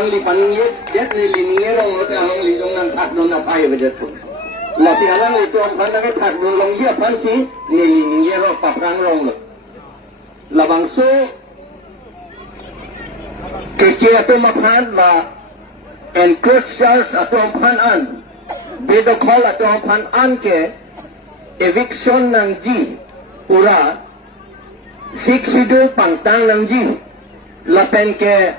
alang li paningye det ni liningye rong lo te alang li dong nang tak dong na pai bedet tu la si alang li tuan pan nang tak dong long ye pan si ni liningye ro pa prang rong lo la bang so kece atau makan la encourage Charles atau pan an bedo call atau pan an ke eviction nang ji pura sik sidul pangtang nang ji la pen ke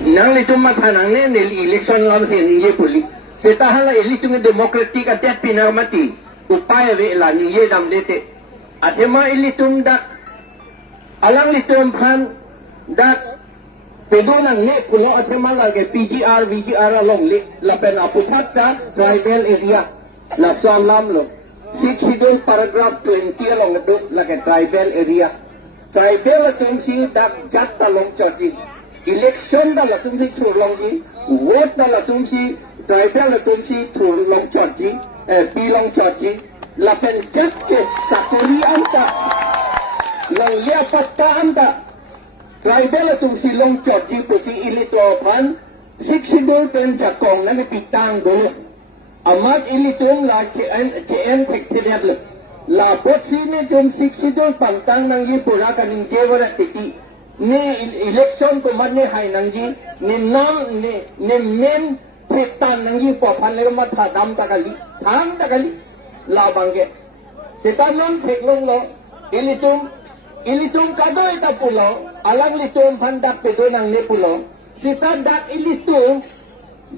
nang litum makanang ne nil election lam se ninge puli setahan la elitung democratic atet pinamati upaya ve la ninge dam dete atema elitum dak alang litum pan dak pedonang ne pulo atema lage PGR VGR along le la pen apupatta tribal area la salam lo sik sidul paragraph 20 along do lage tribal area tribal atum si dak jat talong charti election dah latung si thur long ji vote dah latung si tribal latung si thur long charji pi long charji lapen jat ke sakori anta long lia patta anta tribal latung si long charji pusi ilito pan sik sidul pen jakong nang pitang dulu amat ilitum la cn tektinab la bot si ne jom sik sidul pantang nang yi pura kaning jewara titi ni election ko man ne hai nang ji ni nam ne men petan nang ji po phan le ma tha dam ta kali thang ta kali la bangge setamon theklong lo ilitum kado ita pulo alang litum pandak pedo nang ne pulo sita dak ilitum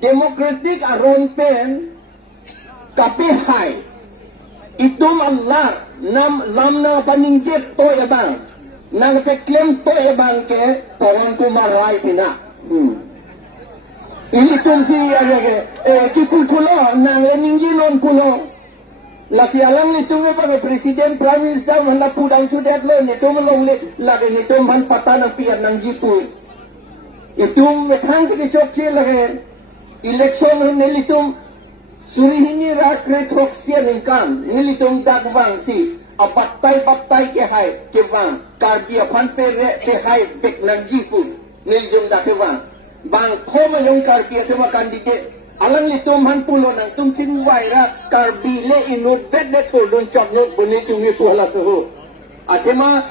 democratic aron pen kape hai itum Allah nam lamna paningjet to yabang nang peklem to yabang ke Pawan Kumar Rai pina ilitum si agage kipul pulo nang leningji non pulo la si alang litum pa presiden prime minister wala pudang sudet lo nitum long le la nitum ban patana pian nang jipu itum mekhang se chok che lage election nelitum surihini rakre thoksia ningkan nelitum dakbang si abattai ke hai ke bang kardia phan pe hai bek nang jipu nelitum dakbang bang thoma yong kardia tema candidate alang litum han pulo nang tum chin waira karbile inu bedde to don choknyok bune tumi puhala so atema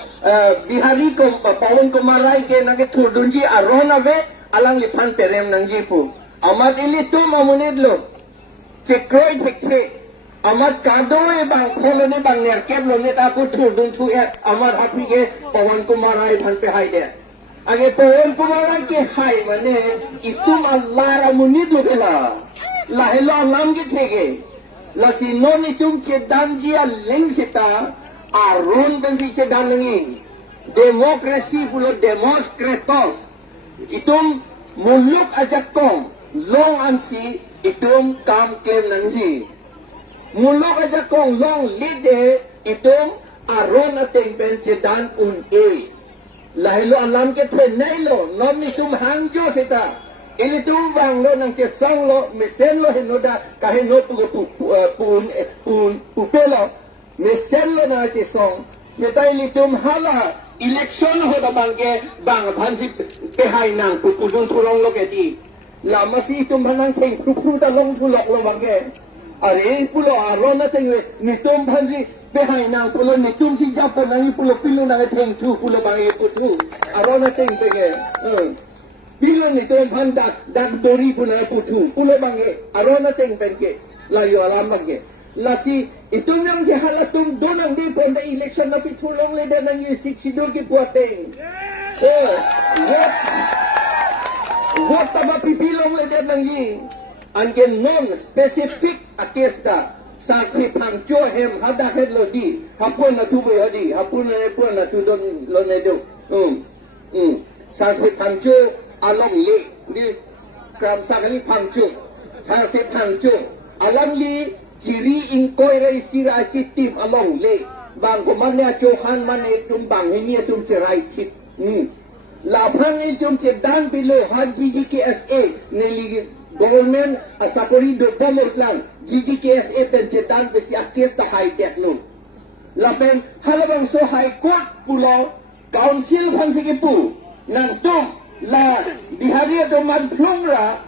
bihari ko Pawan Kumar Rai ke nang thurdunji arona ve alang liphan perem nang jipu amat ilitum amunidlo cekroi thekhe amat kadoe bang kholone bang nerket lo ne ta ko thurdun thu amat hapi ke Pawan Kumar Rai phan pe hai de age Pawan Kumar Rai ke hai mane itum Allah ramunidlo bela la helo alam ke thege la si non itum chedan ji a ling sita arun bensi chedan ngi demokrasi pulo demokratos itum muluk ajakong long ansi itum kam kem nangji muluk ajakong long lide itum aron ateng ben chedan un e lahilo alam ke the nailo nom itum hangjo sita ili tu bang lo nang ke sang lo mesen lo henoda kahe no pu pelo mesen lo na che song sita ili tum hala election ho da bang ke bang phansi pe hai nang pu dun thulong lo ke ti la masi tum hanang thei phu da long phulok lo bang ke are pulo aro na teng ni tum phansi pe hai nang pulo ni tum si ja pa nang pulo pilu na theng thu pulo bang e pu thu aro na teng pe ke bila ni tuan pandak dan tori pun ada putu pulau bangge arona teng penke layu alam bangge lasi itu yang si halatung donang di ponda election na pitulong le dan nang sik sidul ki puateng what taba pipilong le dan nang ange non specific akesta sakri pangcho hem hada het lo di hapun na tubo hadi hapun na tu don lo ne do sakri pangcho alang li di kram sakali pangcho sakri pangcho alang li ciri ingkoi rai sira citim along le bang komanya johan mane tum bang ini tum cerai cip lapang ni tum cedan bilo han GGKSA neli government asapori do bomorlan GGKSA pen cedan besi akes ta high tech no lapen halabang so high court pulo council pang sige pu nang tum la biharia do man plungra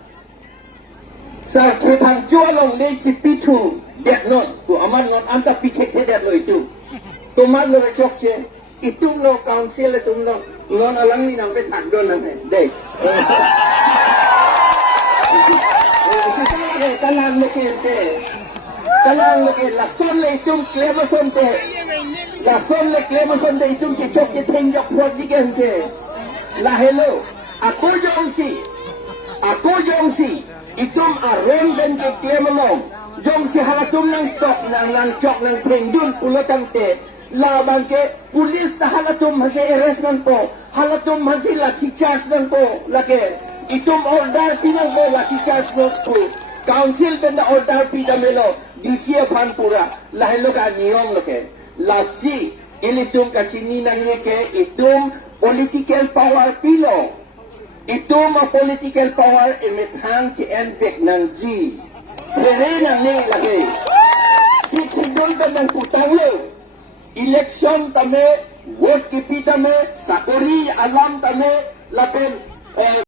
sa khethang chua long le chi pitu det non tu aman non anta pikhe det lo itu tu man lo chok che itum lo council le tum lo ngon alang ni nang pe thak don nang dei kalang lo ke te kalang lo ke la son le itum klema son te la son le klema son te itum chi chok ke theng yok phot di gen te la hello ako jong si itum aron dan ke klema lo jong si halatum nang tok nang chok nang theng dun ulatang te laban ke pulis na halatum hasi arrest nang po halatum hasi lathi charge nang po lake itum order pinang po lathi charge nang po council benda order pidamelo DCA pura lahelo ka niyom lake lasi ilitum kachini nang ke itum political power pilo itum a political power imithang chi envik nang G pere nang ni lake siksidol ka nang putang lo election tame vote kipi tame sakori alam tame lapen